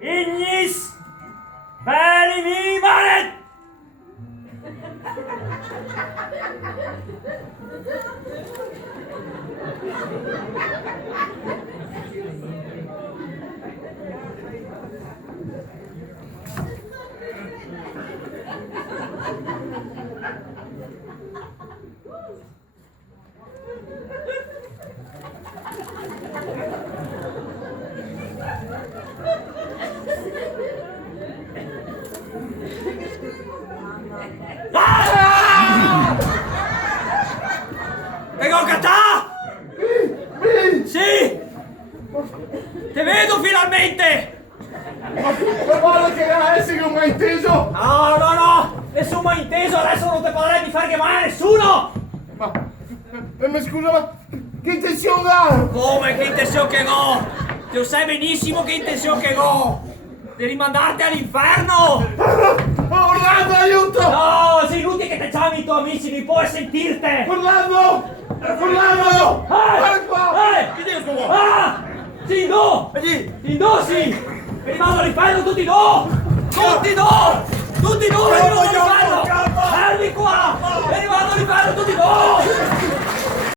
Ignis Venimanet! Vengo Catà! Sì! Te vedo finalmente! Ma guarda che era essere un malinteso! No! Nessun malinteso, adesso non ti potrai di fare male a nessuno! Ma scusa, ma che intenzione ha? Come che intenzione che ho? Tu sai benissimo che intenzione che ho! Di rimandarti all'inferno! Orlando, aiuto! No, sei inutile che te chiami i tuoi amici, mi puoi sentirte! Orlando! Orlando! Guarda qua! Che Dio scuola? Ah! Sì, no! Sì, no, sì! Mi rimando all'inferno tutti no! Tutti no! Tutti no! Mi rimando all'inferno! Fermi qua! Mi rimando all'inferno tutti no!